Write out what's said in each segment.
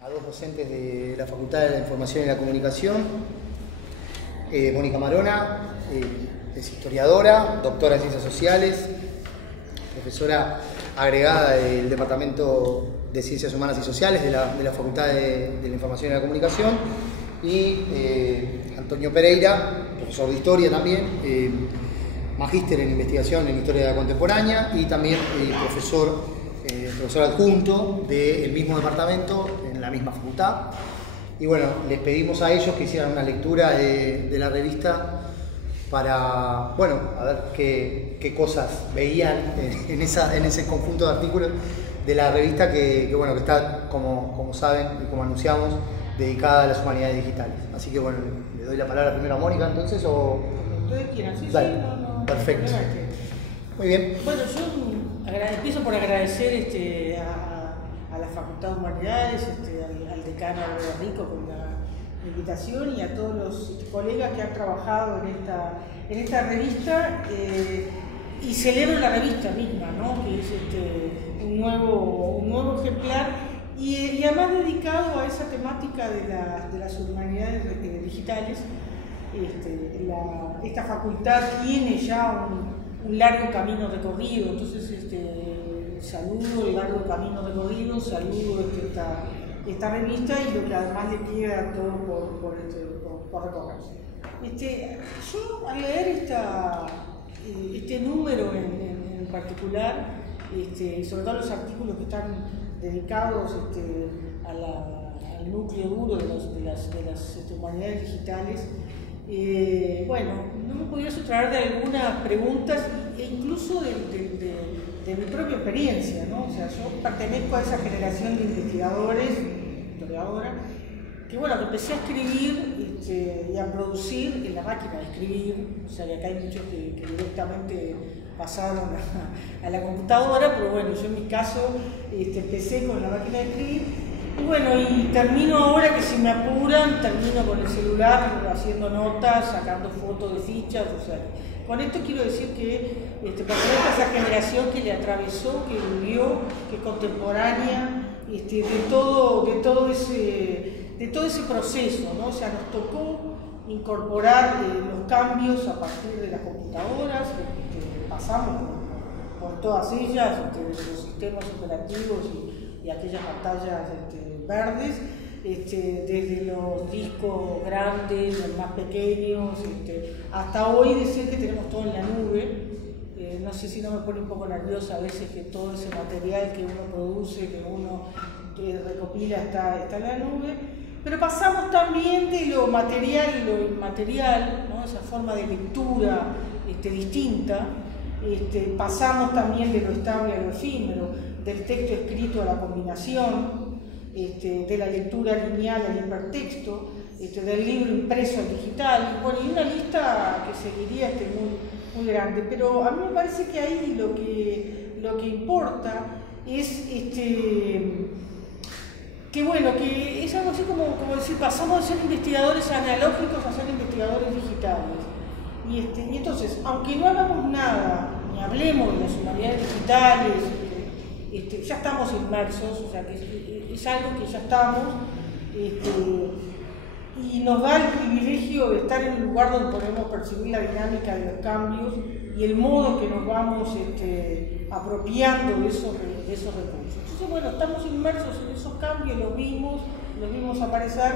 a dos docentes de la Facultad de la Información y la Comunicación. Mónica Marona es historiadora, doctora en Ciencias Sociales, profesora agregada del Departamento de Ciencias Humanas y Sociales de la Facultad de la Información y la Comunicación, y Antonio Pereira, profesor de Historia también, magíster en Investigación en Historia Contemporánea y también profesor adjunto del mismo departamento en la misma facultad. Y bueno, les pedimos a ellos que hicieran una lectura de la revista para, bueno, a ver qué cosas veían en ese conjunto de artículos de la revista que bueno, que está, como saben y como anunciamos, dedicada a las humanidades digitales. Así que bueno, le doy la palabra primero a Mónica entonces, o... Ustedes quieran, sí, Dale. sí, no. Perfecto. Muy bien. Bueno, yo empiezo por agradecer a la Facultad de Humanidades, al decano Alberto Rico por la invitación, y a todos los colegas que han trabajado en esta revista, y celebro la revista misma, ¿no? Que es un nuevo ejemplar, y además dedicado a esa temática de las humanidades digitales. Esta facultad tiene ya un largo camino recorrido, entonces saludo el largo camino recorrido, saludo esta revista y lo que además le queda a todos por recorrer. Yo al leer este número en particular, sobre todo los artículos que están dedicados al núcleo duro de las humanidades digitales, bueno, no me podía sustraer de algunas preguntas e incluso de mi propia experiencia, ¿no? O sea, yo pertenezco a esa generación de investigadores, historiadora, que bueno, que empecé a escribir y a producir en la máquina de escribir. O sea, que acá hay muchos que directamente pasaron a la computadora, pero bueno, yo en mi caso empecé con la máquina de escribir. Y bueno, y termino ahora, que si me apuran, termino con el celular haciendo notas, sacando fotos de fichas. O sea, con esto quiero decir que pertenezco a esa generación que le atravesó, que vivió, que es contemporánea de todo ese proceso, ¿no? O sea, nos tocó incorporar los cambios a partir de las computadoras, pasamos por todas ellas, los sistemas operativos y aquellas pantallas verdes, desde los discos grandes, los más pequeños, hasta hoy decir que tenemos todo en la nube. No sé si no me pone un poco nerviosa a veces que todo ese material que uno produce, que uno recopila, está en la nube. Pero pasamos también de lo material y lo inmaterial, ¿no? Esa forma de lectura distinta. Pasamos también de lo estable a lo efímero, del texto escrito a la combinación, de la lectura lineal al hipertexto, del libro impreso al digital. Bueno, y una lista que seguiría muy grande, pero a mí me parece que ahí lo que importa es que bueno, que es algo así como decir, pasamos de ser investigadores analógicos a ser investigadores digitales. Y entonces, aunque no hagamos nada, ni hablemos de las humanidades digitales, ya estamos inmersos, o sea, que es algo que ya estamos, y nos da el privilegio de estar en un lugar donde podemos percibir la dinámica de los cambios y el modo que nos vamos apropiando de esos recursos. Entonces, bueno, estamos inmersos en esos cambios, los vimos aparecer,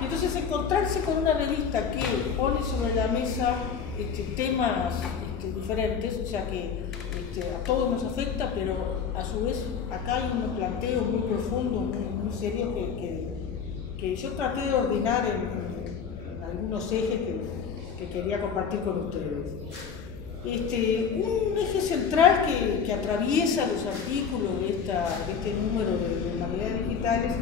y entonces encontrarse con una revista que pone sobre la mesa temas diferentes, o sea que a todos nos afecta, pero a su vez acá hay unos planteos muy profundos, muy serios, que yo traté de ordenar en algunos ejes que quería compartir con ustedes. Un eje central que atraviesa los artículos de este número de humanidades digitales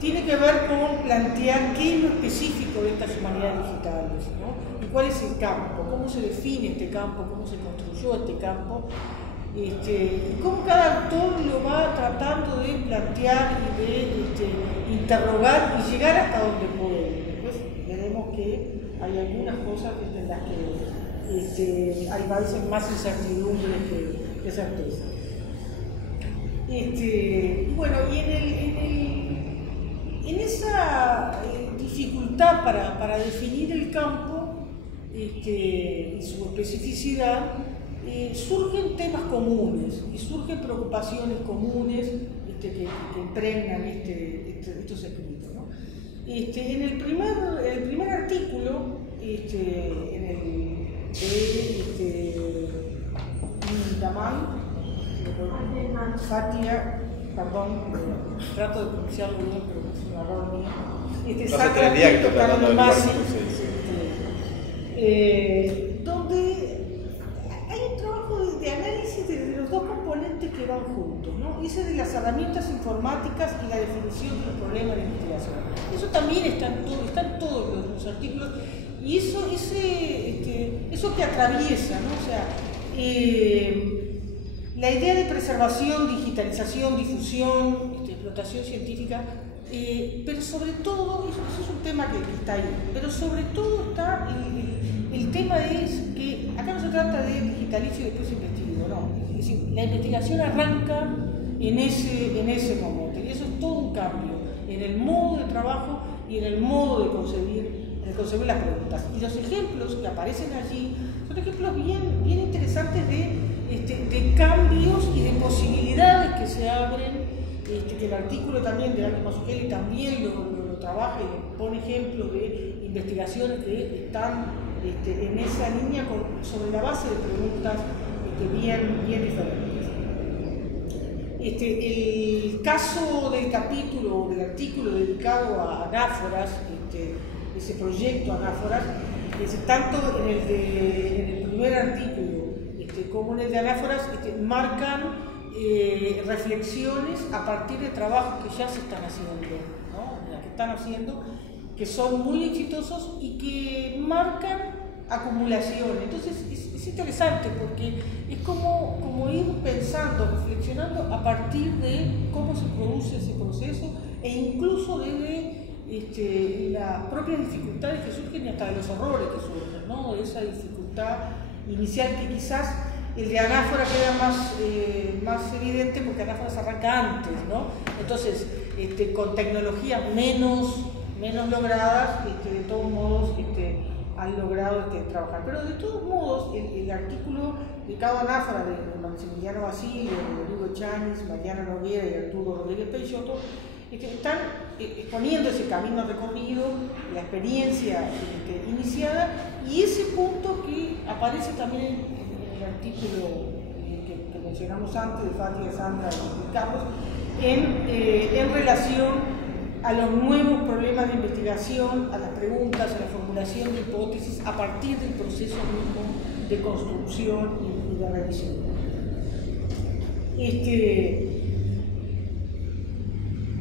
tiene que ver con plantear qué es lo específico de estas humanidades digitales, ¿no? Y cuál es el campo, cómo se define este campo, cómo se construyó este campo, y cómo cada autor lo va tratando de plantear y de interrogar y llegar hasta donde puede. Después veremos que hay algunas cosas en las que hay a veces más incertidumbre que certeza. Bueno, y en esa dificultad para definir el campo y su especificidad, surgen temas comunes y surgen preocupaciones comunes que impregnan estos escritos, ¿no? En el primer artículo, en el Daman, Fatia, perdón, trato de pronunciarlo bien, pero es un error mío. Donde hay un trabajo de análisis de los dos componentes que van juntos, ¿no? Ese de las herramientas informáticas y la definición de los problemas de investigación. Eso también está en todos los artículos, y eso que atraviesa, ¿no? O sea, la idea de preservación, digitalización, difusión, explotación científica, pero sobre todo, eso es un tema que está ahí, pero sobre todo está el tema es que acá no se trata de digitalizo y después investigo, no. Es decir, la investigación arranca en ese momento, y eso es todo un cambio en el modo de trabajo y en el modo de concebir las preguntas. Y los ejemplos que aparecen allí son ejemplos bien interesantes de cambios y de posibilidades que se abren, que el artículo también de Aldo Mazzucchelli también lo trabaja y pone ejemplos de investigaciones que están en esa línea sobre la base de preguntas bien diferentes. El caso del capítulo, del artículo dedicado a anáforas, ese proyecto anáforas, tanto en el primer artículo como en el de anáforas, marcan reflexiones a partir de trabajos que ya se están haciendo, ¿no? Que son muy exitosos y que marcan acumulación. Entonces es interesante porque es como ir pensando, reflexionando a partir de cómo se produce ese proceso, e incluso desde las propias dificultades que surgen y hasta de los errores que surgen, ¿no? Esa dificultad inicial que quizás el de anáfora queda más evidente porque anáfora se arranca antes, ¿no? Entonces, con tecnologías menos logradas, de todos modos han logrado trabajar. Pero de todos modos, el artículo dedicado a anáfora de Maximiliano Basilio, de Hugo Chanis, Mariana Noguera y Arturo Rodríguez Peixoto, están exponiendo ese camino recorrido, la experiencia iniciada, y ese punto que aparece también en el artículo que mencionamos antes de Fatia, Sandra y Carlos, en relación a los nuevos problemas de investigación, a las preguntas, a la formulación de hipótesis a partir del proceso mismo de construcción y de revisión.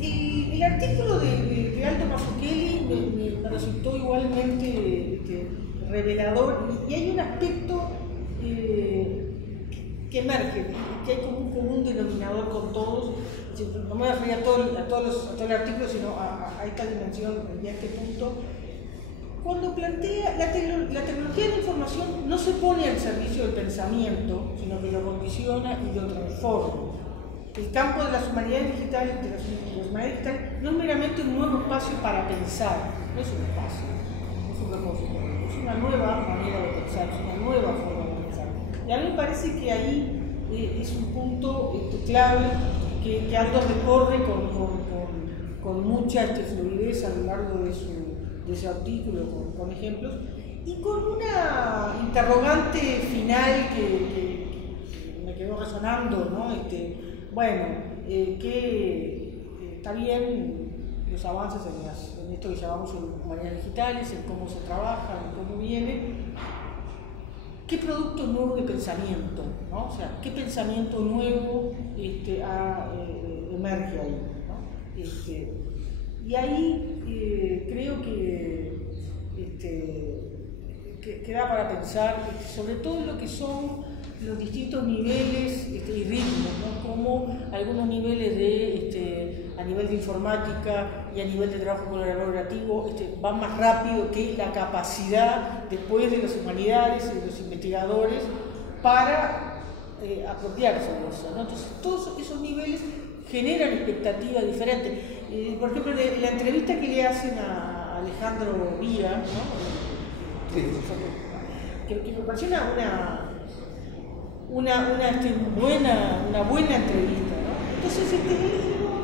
El artículo de Aldo Mazzucchelli me resultó igualmente revelador, y hay un aspecto que emerge, que hay como un común denominador con todos. No me voy a referir a todo el artículo, sino a esta dimensión y a este punto. Cuando plantea la tecnología de la información no se pone al servicio del pensamiento, sino que lo condiciona y lo transforma. El campo de las humanidades digitales, no es meramente un nuevo espacio para pensar, no es un espacio, es un propósito, es una nueva manera de pensar, es una nueva forma de pensar. Y a mí me parece que ahí es un punto clave que Aldo recorre con mucha fluidez a lo largo de ese artículo, con ejemplos, y con una interrogante final que me quedó resonando, ¿no? Que está bien los avances en esto que llamamos humanidades digitales, en cómo se trabaja, en cómo viene. ¿Qué producto nuevo de pensamiento? ¿No? O sea, ¿qué pensamiento nuevo emerge ahí? ¿No? Y ahí creo que da para pensar sobre todo lo que son los distintos niveles y ritmos, ¿no? Como algunos niveles a nivel de informática y a nivel de trabajo colaborativo van más rápido que la capacidad después de las humanidades y de los investigadores para apropiarse de eso, ¿no? Entonces todos esos niveles generan expectativas diferentes. Por ejemplo, la entrevista que le hacen a Alejandro Vía, ¿no? Que me pareció una buena entrevista, ¿no? Entonces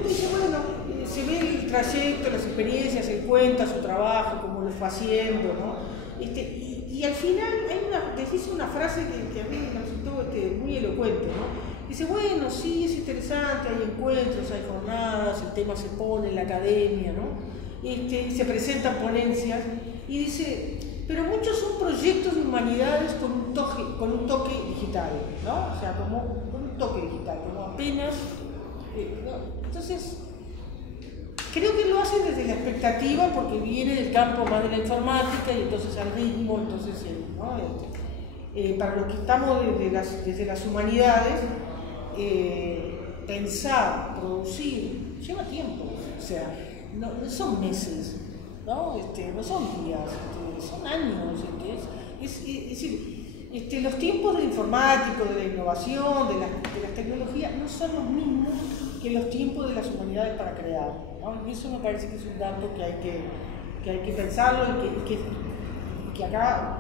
dice, bueno, se ve el trayecto, las experiencias, él cuenta su trabajo, cómo lo fue haciendo, ¿no? Y al final dice una frase que a mí me resultó muy elocuente, ¿no? Dice, bueno, sí, es interesante, hay encuentros, hay jornadas, el tema se pone en la academia, ¿no? Se presentan ponencias, y dice, pero muchos son proyectos de humanidades con un toque digital, ¿no? O sea, como con un toque digital, como apenas... ¿no? Entonces, creo que lo hacen desde la expectativa, porque viene del campo más de la informática, y entonces al ritmo, entonces, ¿no? Para los que estamos desde las humanidades, pensar, producir, lleva tiempo, o sea, no son meses, ¿no? No son días, son años. Es decir, los tiempos del informático, de la innovación, de las tecnologías, no son los mismos que los tiempos de las humanidades para crear, ¿no? Y eso me parece que es un dato que hay que pensarlo, y que acá,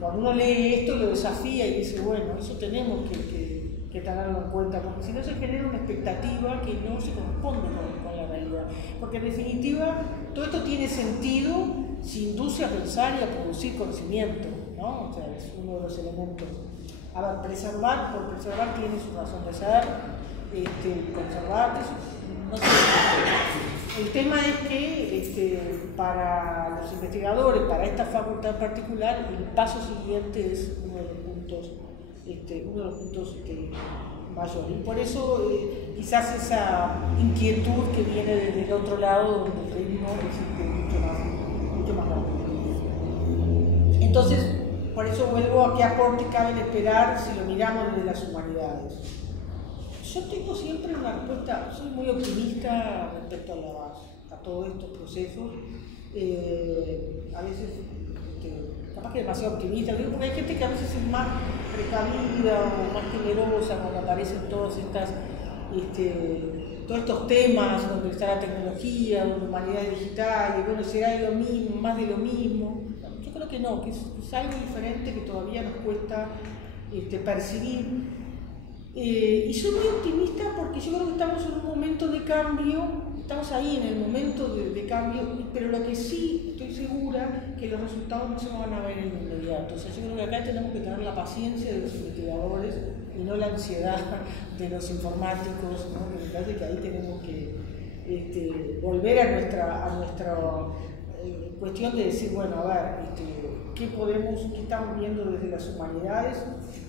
cuando uno lee esto, lo desafía y dice, bueno, eso tenemos que tenerlo en cuenta, porque si no se genera una expectativa que no se corresponde con la realidad. Porque en definitiva, todo esto tiene sentido si induce a pensar y a producir conocimiento, ¿no? O sea, es uno de los elementos. A ver, preservar tiene su razón de ser, conservar, no sé. El tema es que para los investigadores, para esta facultad en particular, el paso siguiente es uno de los puntos mayores. Y por eso quizás esa inquietud que viene desde el otro lado, donde el ritmo es mucho más rápido. Entonces, por eso vuelvo a qué aporte cabe esperar si lo miramos desde las humanidades. Yo tengo siempre una respuesta, soy muy optimista respecto a todos estos procesos. A veces, capaz que demasiado optimista, porque hay gente que a veces es más precavida o más temerosa cuando aparecen todos estos temas donde está la tecnología, donde humanidades digitales, bueno, será de lo mismo, más de lo mismo. Yo creo que no, que es algo diferente que todavía nos cuesta percibir. Y soy muy optimista porque yo creo que estamos en un momento de cambio, estamos ahí en el momento de cambio, pero lo que sí estoy segura que los resultados no se van a ver en lo inmediato. O sea, yo creo que acá tenemos que tener la paciencia de los investigadores y no la ansiedad de los informáticos, ¿no? Que me parece que ahí tenemos que volver a nuestra cuestión de decir, bueno, a ver, ¿qué estamos viendo desde las humanidades?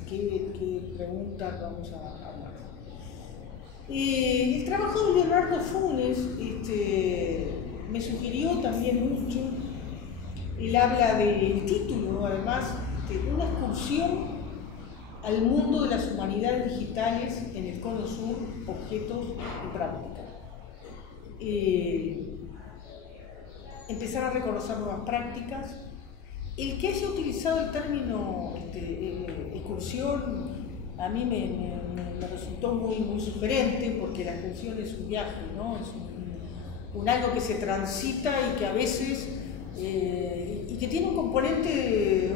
¿Qué preguntas vamos a hablar? El trabajo de Leonardo Funes me sugirió también mucho. Él habla del título, además, de una excursión al mundo de las humanidades digitales en el Cono Sur, objetos y prácticas. Empezar a reconocer nuevas prácticas. El que haya utilizado el término excursión a mí me resultó muy sugerente, porque la excursión es un viaje, ¿no? Es un algo que se transita y que a veces y que tiene un componente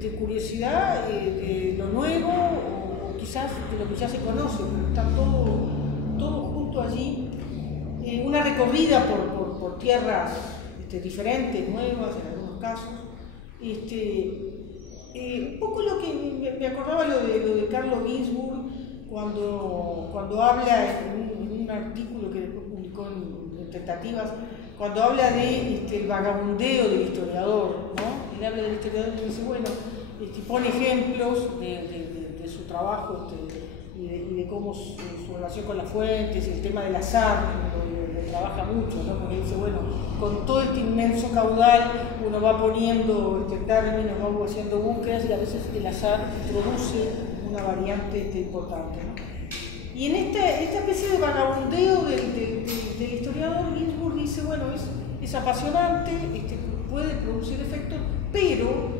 de curiosidad, de lo nuevo, o quizás de lo que ya se conoce, pero está todo junto allí. Una recorrida por tierras diferentes, nuevas en algunos casos. Un poco lo que me acordaba lo de Carlo Ginzburg cuando habla en un artículo que después publicó en Tentativas, cuando habla de el vagabundeo del historiador, ¿no? Él habla del historiador y dice, bueno, pone ejemplos de su trabajo y de cómo su relación con las fuentes y el tema del azar, lo trabaja mucho, ¿no? Porque dice, bueno, con todo este inmenso caudal uno va poniendo términos, va haciendo búsquedas, y a veces el azar introduce una variante importante, ¿no? Y en esta especie de vagabundeo del historiador, Ginzburg dice, bueno, es apasionante, puede producir efectos, pero,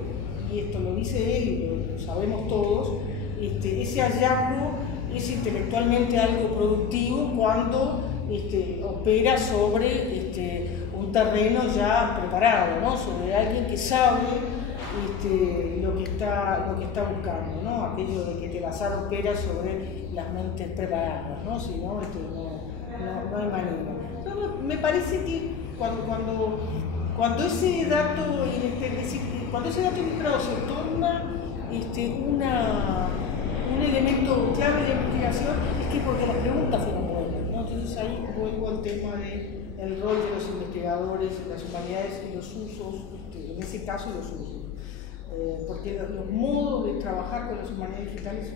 y esto lo dice él y lo sabemos todos, ese hallazgo es intelectualmente algo productivo cuando opera sobre un terreno ya preparado, ¿no? Sobre alguien que sabe lo que está buscando, ¿no? Aquello de que el azar opera sobre las mentes preparadas, ¿no? Si no, no hay manera. Entonces, me parece que cuando ese dato inesperado se torna un elemento clave de investigación, es que porque las preguntas fueron buenas, ¿no? Entonces ahí vuelvo al tema del rol de los investigadores en las humanidades y los usos, en ese caso los usos. Porque los modos de trabajar con las humanidades digitales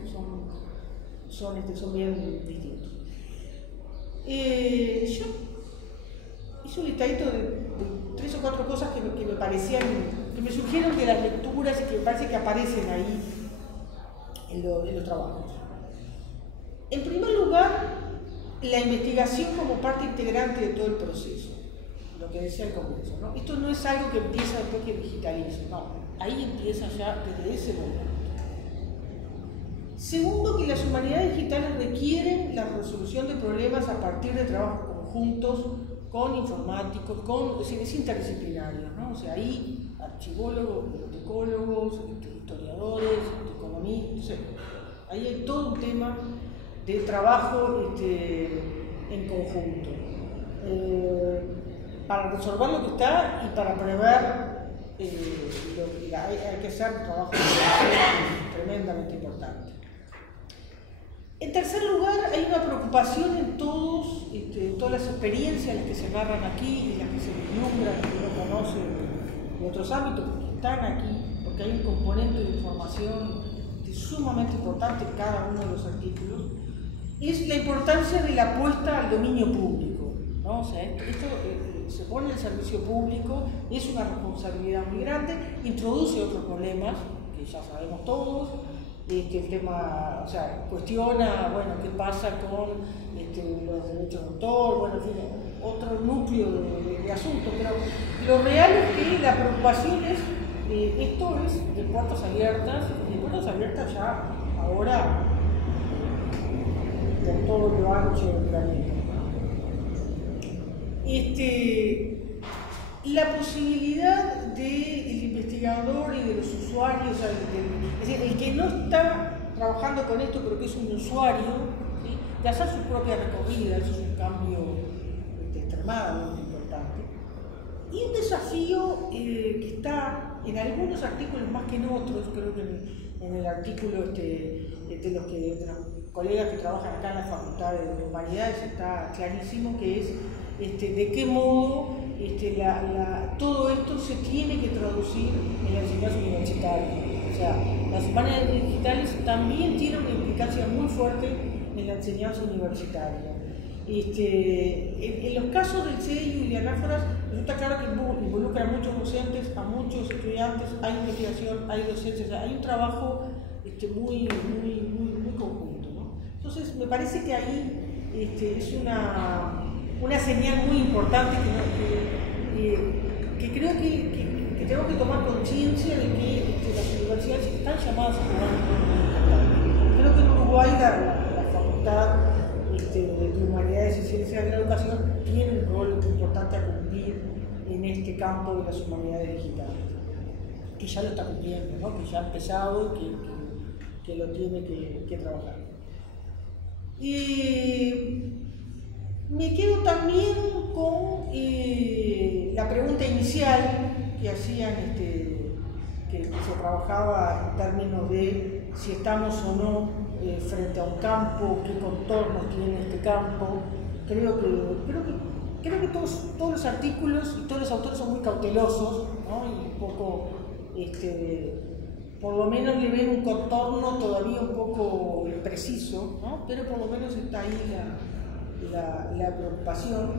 son bien distintos. Yo hice un listadito de 3 o 4 cosas que me surgieron de las lecturas y que me parece que aparecen ahí en los trabajos. En primer lugar, la investigación como parte integrante de todo el proceso, lo que decía el Congreso, ¿no? Esto no es algo que empieza después que digitalice, no, ahí empieza ya desde ese momento. Segundo, que las humanidades digitales requieren la resolución de problemas a partir de trabajos conjuntos con informáticos, es interdisciplinario, ¿no? O sea, ahí archivólogos, bibliotecólogos, historiadores, economistas, ahí hay todo un tema de trabajo en conjunto, para resolver lo que está y para prever hay que hacer un trabajo tremendamente importante. En tercer lugar, hay una preocupación en todas las experiencias las que se narran aquí y las que se vislumbran, que uno conoce de otros ámbitos, porque están aquí, porque hay un componente de información sumamente importante en cada uno de los artículos, es la importancia de la apuesta al dominio público, ¿no? O sea, esto se pone en el servicio público, es una responsabilidad muy grande, introduce otros problemas que ya sabemos todos. El tema, o sea, cuestiona, bueno, qué pasa con los derechos de autor, bueno, en fin, otro núcleo de asuntos, pero lo real es que la preocupación es, esto es de puertas abiertas, ya ahora por todo lo ancho del planeta. La posibilidad del investigador y de los usuarios, es decir, el que no está trabajando con esto pero que es un usuario, ¿sí?, de hacer su propia recorrida, eso es un cambio extremadamente importante. Y un desafío que está en algunos artículos más que en otros, creo que en el artículo de los colegas que trabajan acá en la Facultad de Humanidades está clarísimo, que es de qué modo todo esto se tiene que traducir en la enseñanza universitaria. O sea, las humanidades digitales también tienen una implicancia muy fuerte en la enseñanza universitaria. En los casos del CEIU y de Anáforas, resulta claro que involucra a muchos docentes, a muchos estudiantes, hay investigación, hay docencia, o sea, hay un trabajo muy conjunto, ¿no? Entonces, me parece que ahí es una señal muy importante que creo que tenemos que tomar conciencia de que las universidades están llamadas a jugar un rol muy importante. Creo que en Uruguay la Facultad de Humanidades y Ciencias de la Educación tiene un rol importante a cumplir en este campo de las humanidades digitales, que ya lo está cumpliendo, ¿no? Que ya ha empezado y que lo tiene que trabajar. Me quedo también con la pregunta inicial que hacían, que se trabajaba en términos de si estamos o no frente a un campo, qué contornos tiene este campo. Creo que todos los artículos y todos los autores son muy cautelosos, ¿no? Y un poco, por lo menos le ven un contorno todavía un poco impreciso, ¿no? Pero por lo menos está ahí la preocupación.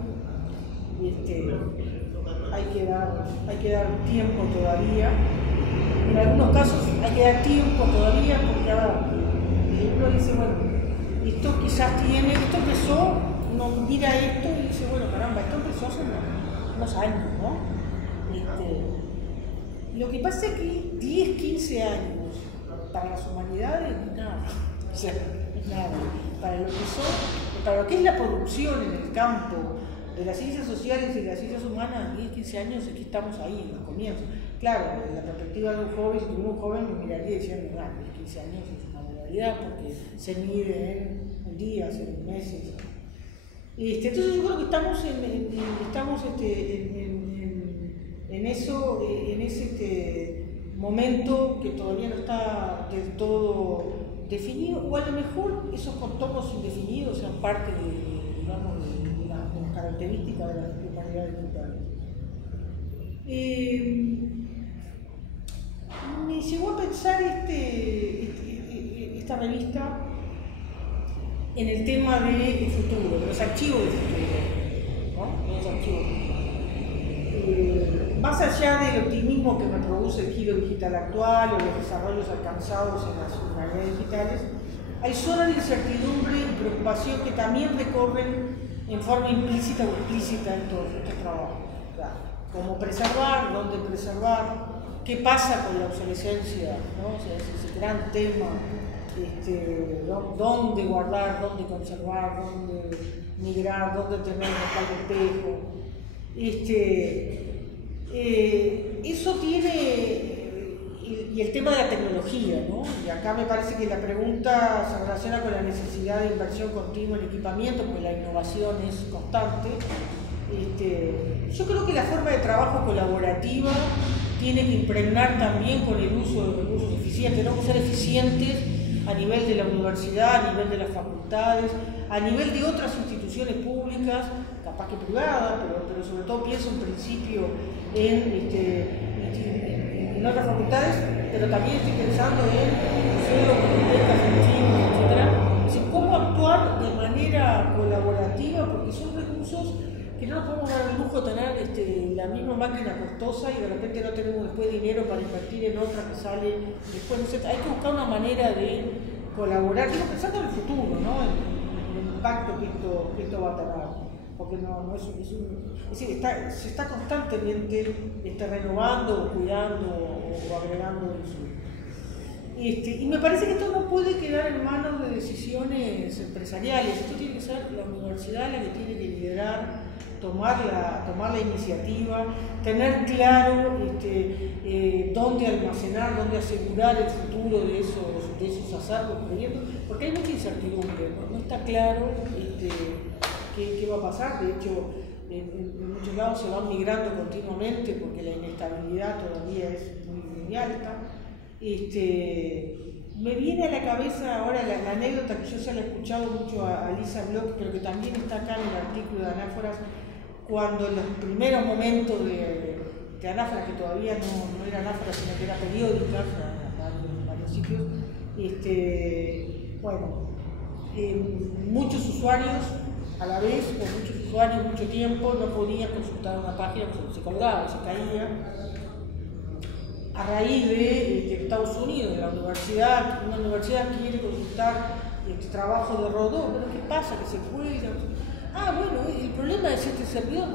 Hay que dar tiempo todavía. En algunos casos hay que dar tiempo todavía porque ahora uno dice, bueno, esto empezó, uno mira esto y dice, bueno, caramba, esto empezó hace unos años, ¿no? Lo que pasa es que 10, 15 años para las humanidades, nada. O sea, nada. Para lo que son para lo que es la producción en el campo de las ciencias sociales y de las ciencias humanas, 10, 15 años, aquí estamos ahí, en los comienzos. Claro, desde la perspectiva de un joven me miraría diciendo, 15 años es una barbaridad porque se mide en días, en meses. Entonces yo creo que estamos en ese momento que todavía no está del todo definido, o a lo mejor esos contornos indefinidos sean parte de las características de las humanidades digitales. Me llegó a pensar esta revista en el tema del futuro, de los archivos del futuro, ¿no? Los archivos. Más allá del optimismo que me produce el giro digital actual o los desarrollos alcanzados en las humanidades digitales, hay zonas de incertidumbre y preocupación que también recorren en forma implícita o explícita en todos estos trabajos. O sea, cómo preservar, dónde preservar, qué pasa con la obsolescencia, ¿no? O sea, ese gran tema, dónde guardar, dónde conservar, dónde migrar, dónde tener un local de espejo. Eso tiene, y el tema de la tecnología, ¿no? Y acá me parece que la pregunta se relaciona con la necesidad de inversión continua en equipamiento, porque la innovación es constante. Yo creo que la forma de trabajo colaborativa tiene que impregnar también con el uso de recursos eficientes. Tenemos que ser eficientes a nivel de la universidad, a nivel de las facultades, a nivel de otras instituciones públicas, capaz que privadas, pero sobre todo pienso en principio en otras facultades, pero también estoy pensando en museos, bibliotecas, archivos, etc. Es decir, cómo actuar de manera colaborativa, porque son recursos que no nos podemos dar el lujo de tener la misma máquina costosa y de repente no tenemos después dinero para invertir en otra que sale después. Entonces, hay que buscar una manera de colaborar, pensando en el futuro, ¿no? En el impacto que esto va a tener. Porque es decir, se está constantemente renovando, o cuidando o agregando eso. Y me parece que esto no puede quedar en manos de decisiones empresariales. Esto tiene que ser la universidad la que tiene que liderar, tomar la iniciativa, tener claro dónde almacenar, dónde asegurar el futuro de esos acervos, proyectos, porque hay mucha incertidumbre, no está claro qué va a pasar. De hecho, en muchos lados se van migrando continuamente porque la inestabilidad todavía es muy alta. Me viene a la cabeza ahora la anécdota que yo se la he escuchado mucho a Lisa Bloch, pero que también está acá en el artículo de Anáforas, cuando en los primeros momentos de Anáforas, que todavía no era Anáforas, sino que era periódicas, a varios sitios, muchos usuarios a la vez, o muchos usuarios mucho tiempo, no podían consultar una página porque se colgaba, se caía. A raíz de Estados Unidos, de la universidad, una universidad quiere consultar el trabajo de Rodó, pero ¿qué pasa? Que se cuelga. El problema es este servidor,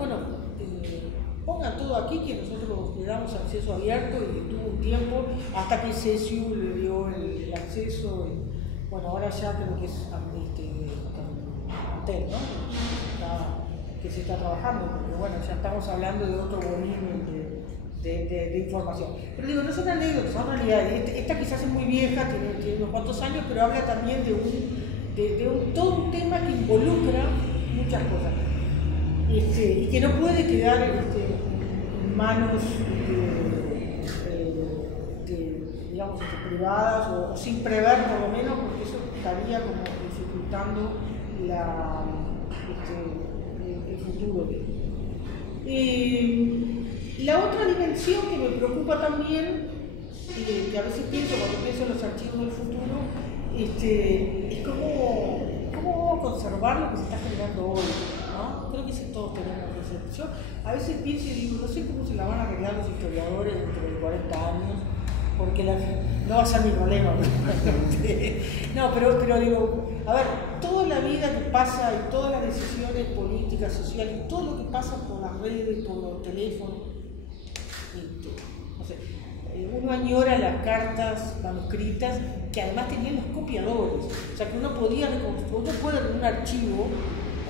pongan todo aquí que nosotros le damos acceso abierto y tuvo un tiempo hasta que CESIU le dio el acceso. Ahora ya creo que es Antel, ¿no? Que se está trabajando, porque ya estamos hablando de otro volumen de información. Pero digo, no son anécdotas, son realidades. Esta quizás es muy vieja, tiene unos cuantos años, pero habla también de todo un tema que involucra muchas cosas. Y que no puede quedar en manos digamos, privadas o sin prever por lo menos, porque eso estaría como dificultando el futuro. La otra dimensión que me preocupa también, que a veces pienso cuando pienso en los archivos del futuro, es cómo vamos a conservar lo que se está generando hoy, ¿no? Creo que todos tenemos esa. Yo a veces pienso y digo, no sé cómo se la van a arreglar los historiadores dentro de 40 años, porque no va a ser mi problema. No, pero digo, a ver, toda la vida que pasa y todas las decisiones políticas, sociales, todo lo que pasa por las redes, por los teléfonos, no sé, uno añora las cartas manuscritas que además tenían los copiadores, o sea que uno podía reconstruir, uno puede en un archivo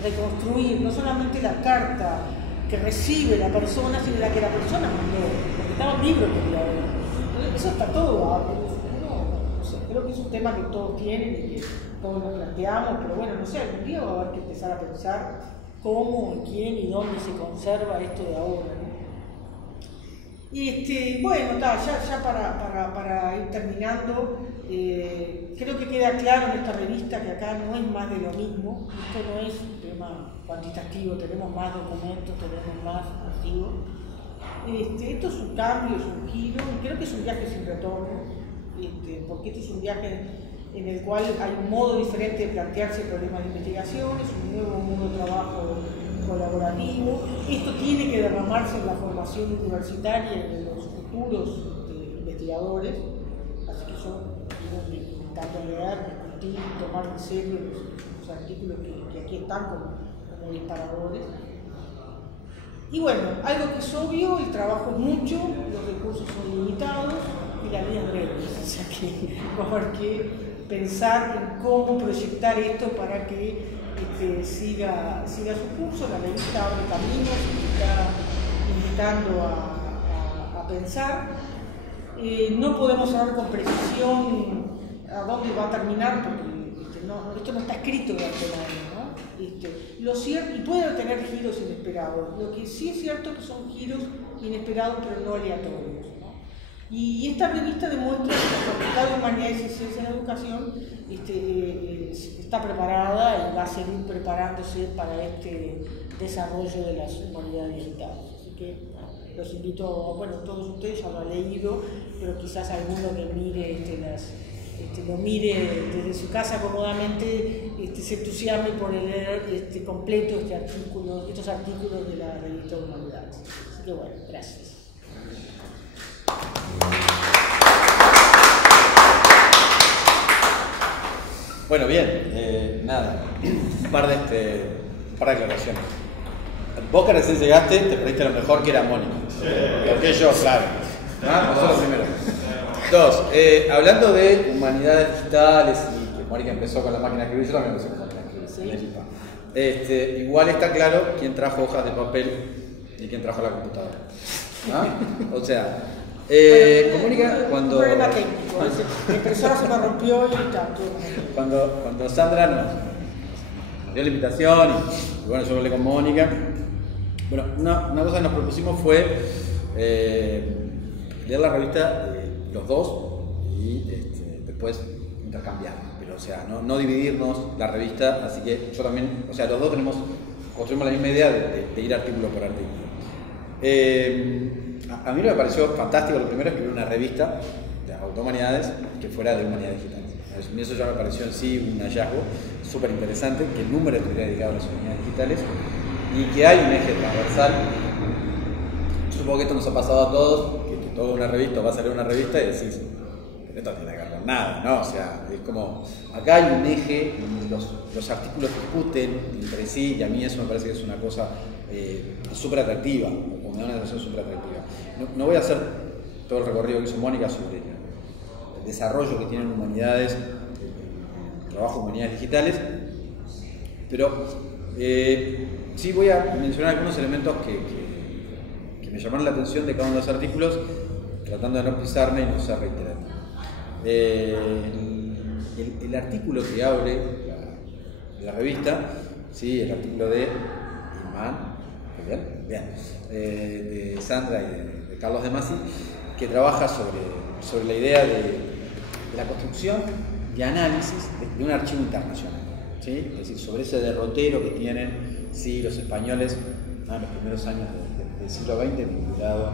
reconstruir no solamente la carta que recibe la persona, sino la que la persona mandó, porque estaba en libro copiador. Entonces eso está todo, no sé, creo que es un tema que todos tienen y que todos nos planteamos, pero bueno, no sé, algún día va a haber que empezar a pensar cómo, quién y dónde se conserva esto de ahora, ¿no? Y bueno, ya para ir terminando, creo que queda claro en esta revista que acá no es más de lo mismo, esto no es un tema cuantitativo, tenemos más documentos, tenemos más archivos. Esto es un cambio, es un giro, y creo que es un viaje sin retorno, porque esto es un viaje en el cual hay un modo diferente de plantearse problemas de investigación, es un nuevo modo de trabajo colaborativo. Esto tiene que derramarse en la formación universitaria de los futuros investigadores, así que yo intento leer, discutir, tomar en serio los artículos que aquí están como disparadores. Y bueno, algo que es obvio, el trabajo es mucho, los recursos son limitados y la vida es breve, o sea que va a haber que pensar en cómo proyectar esto para que siga su curso. La revista abre caminos y está invitando a pensar. No podemos saber con precisión a dónde va a terminar porque esto no está escrito de antemano, ¿no? Lo cierto, y puede tener giros inesperados. Lo que sí es cierto es que son giros inesperados pero no aleatorios, ¿no? Y esta revista demuestra que la Facultad de Humanidades y Ciencias de la Educación está preparada y va a seguir preparándose para este desarrollo de las humanidades digitales. Así que los invito, bueno, todos ustedes ya lo han leído, pero quizás alguno que mire lo mire desde su casa cómodamente, se entusiasme por leer completo estos artículos de la revista de Humanidades. Así que bueno, gracias. Bueno, bien, nada, un par de aclaraciones. Vos que recién llegaste, te perdiste lo mejor que era Mónica. Porque yo, claro. Nosotros primero. Dos, hablando de humanidades digitales y que Mónica empezó con la máquina de escribir, yo también empecé con la máquina de escribir, en el IPA. Igual está claro quién trajo hojas de papel y quién trajo la computadora. ¿No? O sea, con Mónica, cuando. La impresora se me rompió y tal. Cuando Sandra nos dio la invitación y bueno, yo hablé con Mónica. Bueno, una cosa que nos propusimos fue leer la revista los dos y después intercambiar, pero o sea, no dividirnos la revista, así que yo también, o sea, los dos construimos la misma idea de ir artículo por artículo. A mí me pareció fantástico, lo primero, escribir una revista de autohumanidades que fuera de humanidades digitales. Eso ya me pareció en sí un hallazgo súper interesante, que el número estuviera dedicado a las humanidades digitales y que hay un eje transversal. Yo supongo que esto nos ha pasado a todos, que toda una revista va a salir una revista y decís, pero esto no tiene que ver con nada, ¿no? O sea, es como, acá hay un eje, los artículos discuten entre sí y a mí eso me parece que es una cosa súper atractiva, o me da una sensación súper atractiva. No voy a hacer todo el recorrido que hizo Mónica sobre el desarrollo que tienen humanidades, el trabajo de humanidades digitales, pero sí voy a mencionar algunos elementos que me llamaron la atención de cada uno de los artículos, tratando de no pisarme y no ser reiterativo. El artículo que abre la revista, ¿sí? El artículo de Imán, de Sandra y de Carlos de Masi, que trabaja sobre la idea de la construcción y análisis de un archivo internacional, ¿sí? Es decir, sobre ese derrotero que tienen, sí, los españoles en los primeros años del siglo XX vinculado a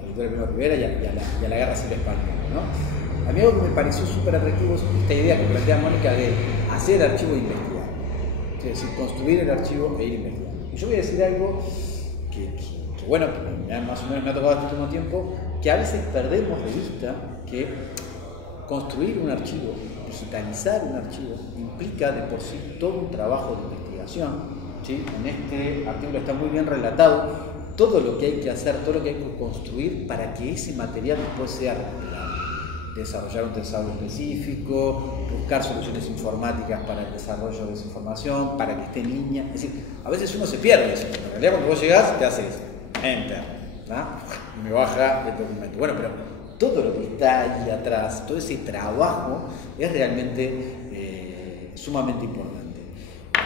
la Victoria Primo de Rivera y a la Guerra Civil Española, ¿no? A mí algo que me pareció súper atractivo es esta idea que plantea Mónica de hacer archivo e investigar, es decir, construir el archivo e ir investigando. Y yo voy a decir algo que bueno, que más o menos me ha tocado este último tiempo, que a veces perdemos de vista que construir un archivo, digitalizar un archivo, implica de por sí todo un trabajo de investigación, ¿sí? En este artículo está muy bien relatado todo lo que hay que hacer, todo lo que hay que construir para que ese material después sea recuperado. desarrollar un desarrollo específico, buscar soluciones informáticas para el desarrollo de esa información, para que esté en línea. Es decir, a veces uno se pierde eso. En realidad cuando vos llegás, te haces Enter, ¿no? Y me baja el documento. Bueno, pero todo lo que está ahí atrás, todo ese trabajo es realmente sumamente importante.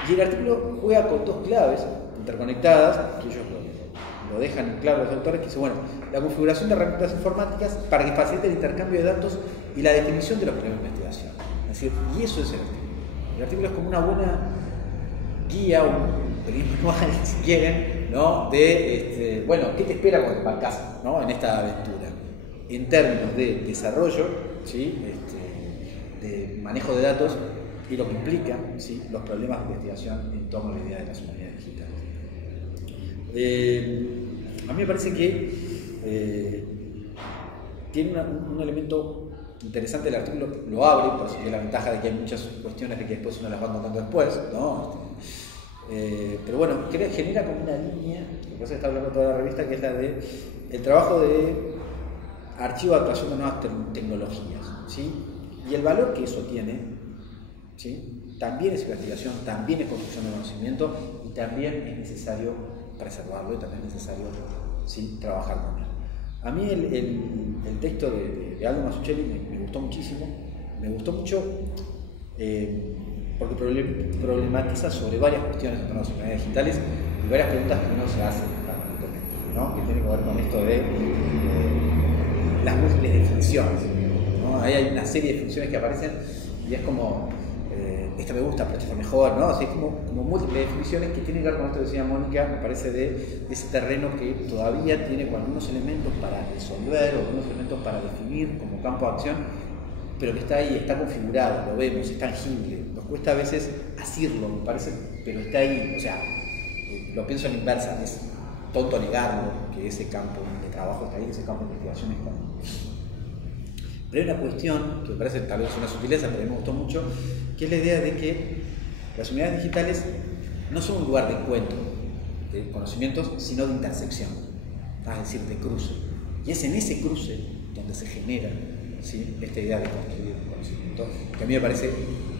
Y el artículo juega con dos claves interconectadas, que ellos lo dejan claro los autores, que dice, bueno, la configuración de herramientas informáticas para que facilite el intercambio de datos y la definición de los problemas de investigación. Es decir, y eso es el artículo. El artículo es como una buena guía, un pequeño manual, si quieren, ¿no? De, bueno, ¿qué te espera cuando vas a casa, ¿no? En esta aventura? En términos de desarrollo, ¿sí? De manejo de datos y lo que implica, ¿sí? Los problemas de investigación en torno a la idea de las humanidades digitales. A mí me parece que tiene un elemento interesante el artículo, lo abre, por si tiene la ventaja de que hay muchas cuestiones de que después uno las va notando después, ¿no? Pero bueno, genera como una línea, lo que se está hablando toda la revista, que es la de el trabajo de archivo de actuación de nuevas tecnologías, ¿sí? Y el valor que eso tiene, ¿sí? También es investigación, también es construcción de conocimiento y también es necesario preservarlo y también es necesario, ¿sí? Trabajar con él. A mí el texto de Aldo Mazzucchelli me gustó muchísimo, me gustó mucho porque problematiza sobre varias cuestiones de las humanidades digitales y varias preguntas que uno se hace permanentemente, ¿no? Que tiene que ver con esto de las múltiples definiciones, ¿no? Ahí hay una serie de definiciones que aparecen y es como esta me gusta, pero esta fue mejor, ¿no? O sea, es como múltiples definiciones que tienen que ver con esto que decía Mónica, me parece, de ese terreno que todavía tiene algunos elementos para resolver o algunos elementos para definir como campo de acción, pero que está ahí, está configurado, lo vemos, es tangible. Nos cuesta a veces asirlo, me parece, pero está ahí. O sea, lo pienso en la inversa, es tonto negarlo, que ese campo de trabajo está ahí, ese campo de investigación está ahí. Pero hay una cuestión que me parece tal vez una sutileza, pero a mí me gustó mucho, que es la idea de que las unidades digitales no son un lugar de encuentro de conocimientos, sino de intersección, es decir, de cruce. Y es en ese cruce donde se genera, ¿sí? Esta idea de construir un conocimiento, que a mí me parece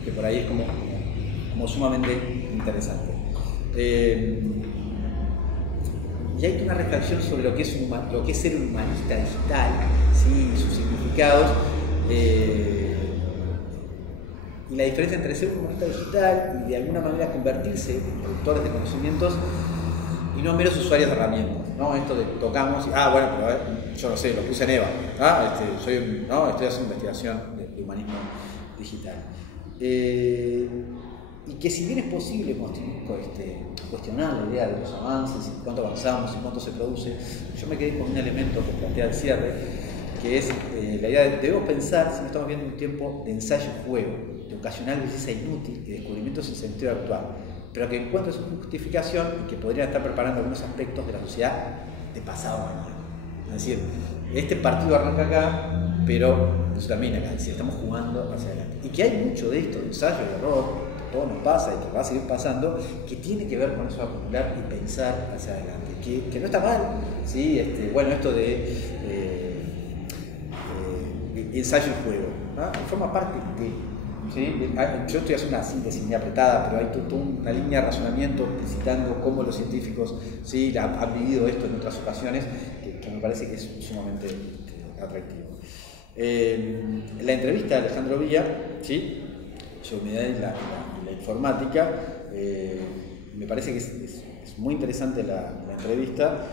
que por ahí es como sumamente interesante. Y hay una reflexión sobre lo que es ser un humanista digital, ¿sí? Y sus significados, y la diferencia entre ser un humanista digital y de alguna manera convertirse en productores de conocimientos y no meros usuarios de herramientas, ¿no? Esto de tocamos y, bueno, pero a ver, yo no sé, lo puse en EVA, estoy haciendo investigación de humanismo digital. Y que si bien es posible cuestionar la idea de los avances y cuánto avanzamos y cuánto se produce, yo me quedé con un elemento que plantea el cierre, que es la idea de debemos pensar, si no estamos viendo un tiempo de ensayo-juego, de ocasional belleza inútil y descubrimientos sin sentido actual, pero que encuentra su justificación y que podrían estar preparando algunos aspectos de la sociedad de pasado mañana. Es decir, este partido arranca acá, pero no se termina acá, es decir, estamos jugando hacia adelante. Y que hay mucho de esto, de ensayo y error, todo nos pasa y que va a seguir pasando, que tiene que ver con eso de acumular y pensar hacia adelante, que no está mal, ¿sí? Bueno, esto de ensayo y juego, ¿no? Forma parte de, ¿sí? Yo estoy haciendo una síntesis muy apretada, pero hay toda una línea de razonamiento explicitando cómo los científicos, ¿sí? han vivido esto en otras ocasiones, que me parece que es sumamente atractivo. La entrevista de Alejandro Villa, ¿sí? Sobre humanidades la informática, me parece que es muy interesante la entrevista.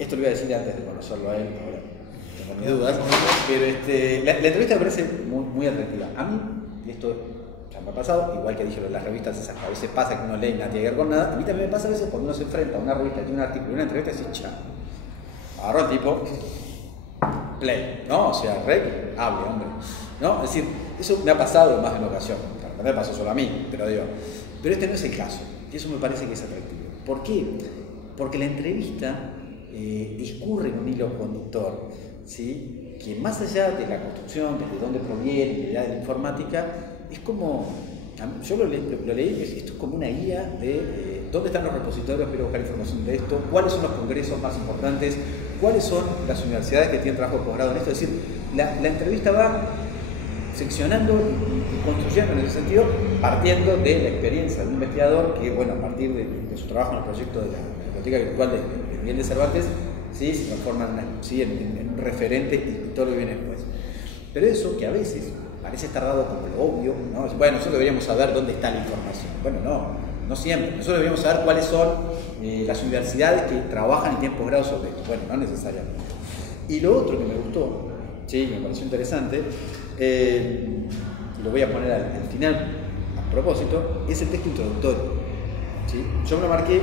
Esto lo voy a decir antes de conocerlo a él, ahora tengo mis dudas, pero la entrevista me parece muy atractiva. A mí, y esto ya me ha pasado, igual que dije en las revistas esas, a veces pasa que uno lee y nada tiene que ver con nada, a mí también me pasa a veces cuando uno se enfrenta a una revista, tiene un artículo y una entrevista, y dice, agarró al tipo, play, ¿no? O sea, hable, hombre, ¿no? Es decir, eso me ha pasado más de una ocasión, no me pasó solo a mí, pero este no es el caso, y eso me parece que es atractivo. ¿Por qué? Porque la entrevista discurre en un hilo conductor, ¿sí? Que más allá de la construcción, desde dónde proviene, de la idea de la informática, es como, yo lo leí, esto es como una guía de dónde están los repositorios para buscar información de esto, cuáles son los congresos más importantes, cuáles son las universidades que tienen trabajo de posgrado en esto, es decir, la entrevista va seccionando y construyendo en ese sentido, partiendo de la experiencia de un investigador que, bueno, a partir de su trabajo en el proyecto de la Biblioteca Virtual de Miguel de Cervantes, ¿sí? Se transforma en un referente y todo lo que viene después. Pero eso que a veces parece estar dado como lo obvio, ¿no? Bueno, nosotros deberíamos saber dónde está la información. Bueno, no siempre. Nosotros deberíamos saber cuáles son las universidades que trabajan y tienen posgrado sobre esto. Bueno, no necesariamente. Y lo otro que me gustó, sí, me pareció interesante, y lo voy a poner al final a propósito, es el texto introductorio. ¿Sí? Yo me lo marqué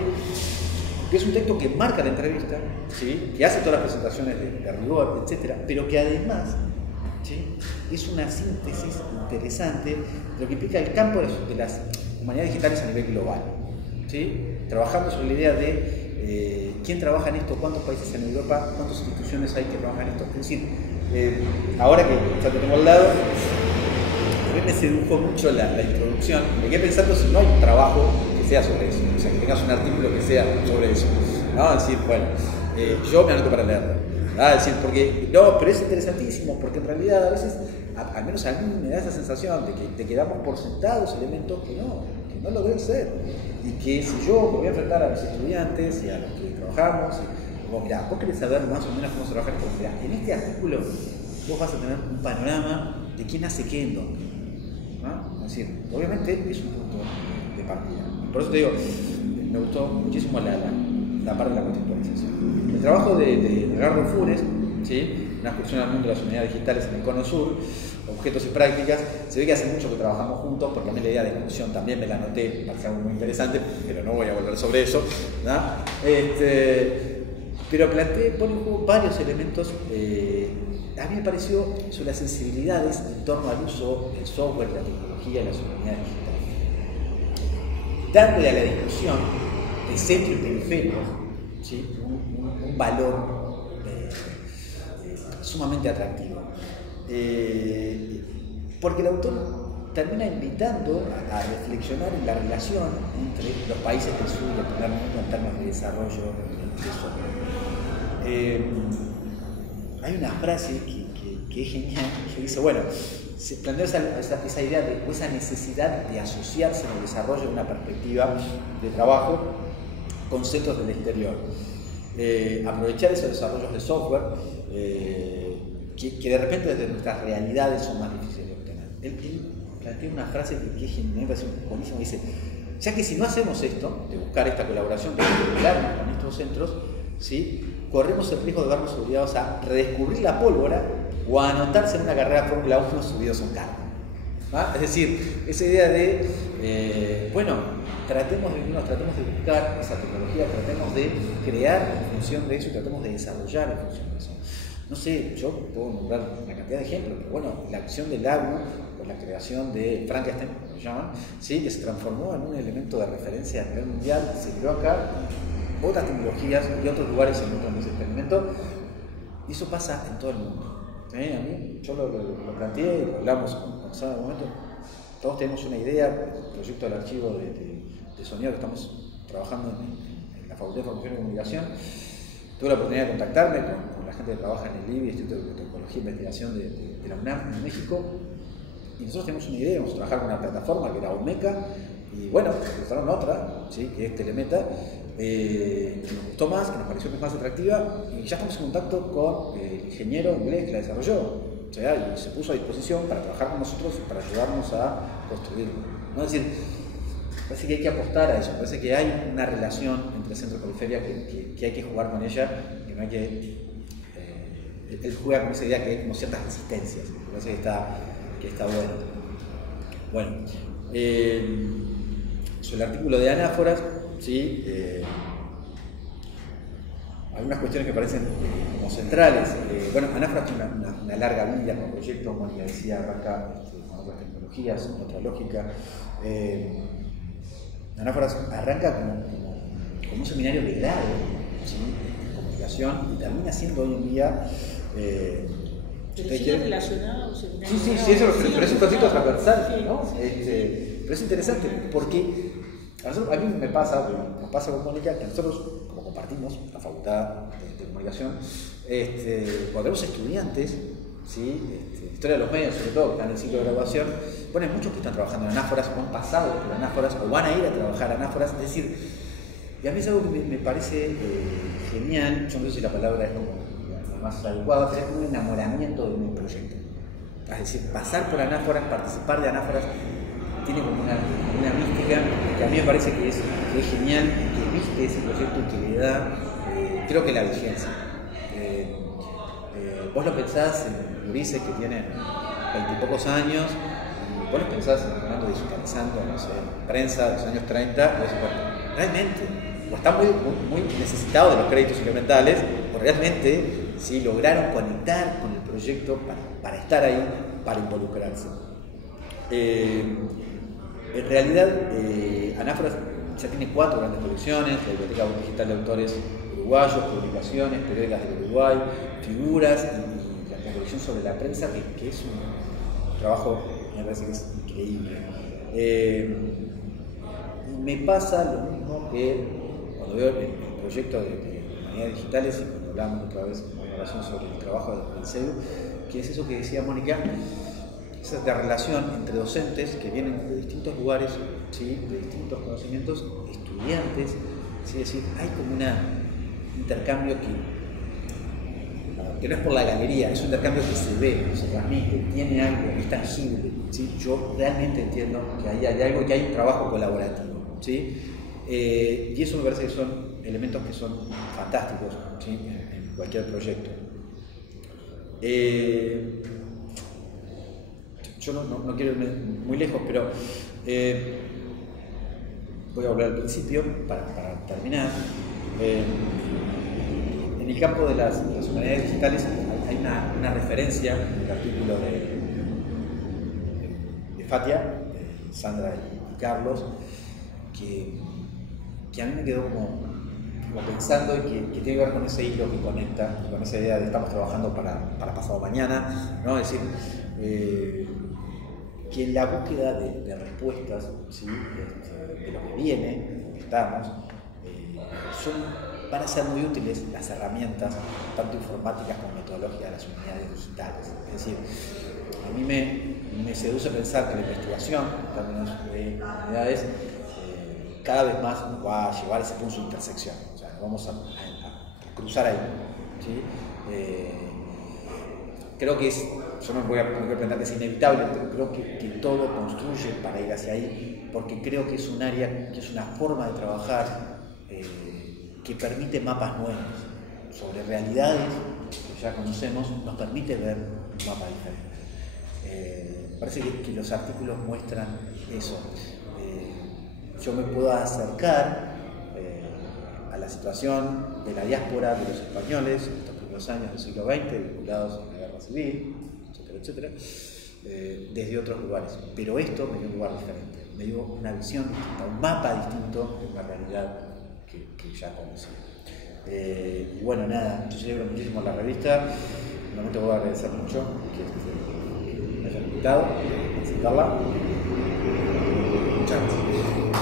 que es un texto que marca la entrevista, ¿sí? Que hace todas las presentaciones de rigor, etc., pero que además, ¿sí? Es una síntesis interesante de lo que implica el campo de las humanidades digitales a nivel global, ¿sí? Trabajando sobre la idea de quién trabaja en esto, cuántos países en Europa, cuántas instituciones hay que trabajan en esto. Es decir, ahora que ya te tengo al lado, a mí me sedujo mucho la introducción. Me quedé pensando si no hay un trabajo que sea sobre eso, o sea, que tengas un artículo que sea sobre eso, ¿no? Es decir, bueno, yo me anoto para leerlo. Es decir, porque, no, pero es interesantísimo, porque en realidad a veces, al menos a mí me da esa sensación de que damos por sentados elementos que no lo deben ser. Y que si yo me voy a enfrentar a mis estudiantes y a los que trabajamos, mirá, vos querés saber más o menos cómo se trabaja esto. Mirá, en este artículo vos vas a tener un panorama de quién hace qué en dónde, ¿no? Es decir, obviamente es un punto de partida. Por eso te digo, me gustó muchísimo la parte de la contextualización. El trabajo de Edgardo Fures, ¿sí? Una excursión al mundo de las unidades digitales en el Cono Sur, objetos y prácticas, se ve que hace mucho que trabajamos juntos, porque a mí la idea de excursión también me la anoté, me parecía algo muy interesante, pero no voy a volver sobre eso, ¿no? Pero pone en juego varios elementos. A mí me pareció sobre las sensibilidades en torno al uso del software, la tecnología y las unidades digitales, dándole a la discusión de centro y periferia, ¿sí? un valor sumamente atractivo, porque el autor termina invitando a reflexionar en la relación entre los países del sur y el primer mundo en términos de desarrollo de software. Hay una frase que es genial, que dice, bueno, se plantea esa idea o esa necesidad de asociarse en el desarrollo de una perspectiva de trabajo con centros del exterior. Aprovechar esos desarrollos de software que de repente desde nuestras realidades son más difíciles de obtener. Él plantea una frase que me parece buenísima, dice, ya que si no hacemos esto, de buscar esta colaboración, de vincularnos con estos centros, ¿sí? Corremos el riesgo de vernos obligados a redescubrir la pólvora o a anotarse en una carrera Fórmula 1 subidos a un carro. Es decir, esa idea de, bueno, tratemos de buscar esa tecnología, tratemos de crear en función de eso y tratemos de desarrollar en función de eso. No sé, yo puedo nombrar una cantidad de ejemplos, pero bueno, la acción del agua o la creación de Frankenstein, como se llaman, ¿sí? Que se transformó en un elemento de referencia a nivel mundial, se creó acá, otras tecnologías y otros lugares se encuentran en ese experimento, y eso pasa en todo el mundo. A mí, yo lo planteé, lo hablamos en algún momento, todos tenemos una idea, el proyecto del archivo de sonido que estamos trabajando en la Facultad de Formación y Comunicación. Tuve la oportunidad de contactarme con la gente que trabaja en el IBI, Instituto de Bibliotecología e Investigación de la UNAM en México, y nosotros tenemos una idea, vamos a trabajar con una plataforma que era Omeca, y bueno, empezaron otra, ¿sí? Que es Telemeta, que nos gustó más, que nos pareció que es más atractiva, y ya estamos en contacto con el ingeniero inglés que la desarrolló, o sea, y se puso a disposición para trabajar con nosotros y para ayudarnos a construirlo, ¿no? Es decir, parece que hay que apostar a eso, parece que hay una relación entre centro y periferia que hay que jugar con ella, que no hay que... él juega con esa idea que hay como ciertas resistencias, me parece que está bueno. Bueno, sobre el artículo de Anáforas, ¿sí? Algunas cuestiones que parecen como centrales. Bueno, Anáforas tiene una larga vida con proyectos, como ya decía, arranca con otras tecnologías, otra lógica. Anáforas arranca como un seminario de grado, ¿sí? En comunicación, y termina siendo hoy en día... ¿Pero relacionado? Sí, pero es un concepto transversal, ¿no? Pero es interesante porque a mí me pasa, nos pasa con Mónica, que nosotros, como compartimos la facultad de comunicación, cuando tenemos estudiantes, ¿sí? Historia de los medios, sobre todo, que están en el ciclo de graduación. Bueno, hay muchos que están trabajando en anáforas, o han pasado por anáforas, o van a ir a trabajar a anáforas. Es decir, y a mí es algo que me parece genial. Yo no sé si la palabra es como la más adecuada, pero es como un enamoramiento de un proyecto. Es decir, pasar por anáforas, participar de anáforas, tiene como una mística que a mí me parece que es genial, que viste ese proyecto y que le da, creo que la vigencia. Vos lo pensás en gurises que tienen 20 y pocos años, y vos lo pensás en Fernando digitalizando, no sé, prensa de los años 30, y vos decís, bueno, realmente, o están muy necesitados de los créditos incrementales, o realmente sí lograron conectar con el proyecto para estar ahí, para involucrarse. En realidad, Anáforas ya tiene 4 grandes colecciones: la Biblioteca Digital de Autores Uruguayos, publicaciones, periódicas del Uruguay, figuras y la colección sobre la prensa, que es un trabajo, me parece que es increíble. Me pasa lo mismo que cuando veo el proyecto de Humanidades Digitales y cuando hablamos otra vez en relación sobre el trabajo del CEDU, que es eso que decía Mónica, esa de relación entre docentes que vienen de distintos lugares, ¿sí? De distintos conocimientos, estudiantes, ¿sí? Es decir, hay como un intercambio que no es por la galería, es un intercambio que se ve, se transmite, tiene algo, es tangible, ¿sí? Yo realmente entiendo que ahí hay algo, que hay un trabajo colaborativo, ¿sí? Y eso me parece que son elementos que son fantásticos, ¿sí? En cualquier proyecto. Yo no quiero irme muy lejos, pero voy a volver al principio para terminar. En el campo de las humanidades digitales hay una referencia en el artículo de Fatia, Sandra y Carlos, que a mí me quedó como pensando y que tiene que ver con ese hilo que conecta, y con esa idea de estamos trabajando para pasado mañana, ¿no? Es decir, que en la búsqueda de respuestas, ¿sí? De lo que viene, lo que estamos, van a ser muy útiles las herramientas, tanto informáticas como metodológicas de las humanidades digitales. Es decir, a mí me seduce pensar que la investigación, en términos de humanidades, cada vez más nos va a llevar a ese punto de intersección. O sea, vamos a cruzar ahí, ¿sí? Creo que yo no voy a pretender que es inevitable, pero creo que todo construye para ir hacia ahí, porque creo que es un área, que es una forma de trabajar que permite mapas nuevos sobre realidades que ya conocemos, nos permite ver un mapa diferente. Me parece que los artículos muestran eso. Yo me puedo acercar a la situación de la diáspora de los españoles en estos primeros años del siglo XX, vinculados a la guerra civil, etcétera, etcétera, desde otros lugares. Pero esto me dio un lugar diferente, me dio una visión distinta, un mapa distinto de una realidad que ya conocí. Y bueno, nada, yo celebro muchísimo la revista. Realmente voy a agradecer mucho que me hayan invitado a visitarla. Muchas gracias.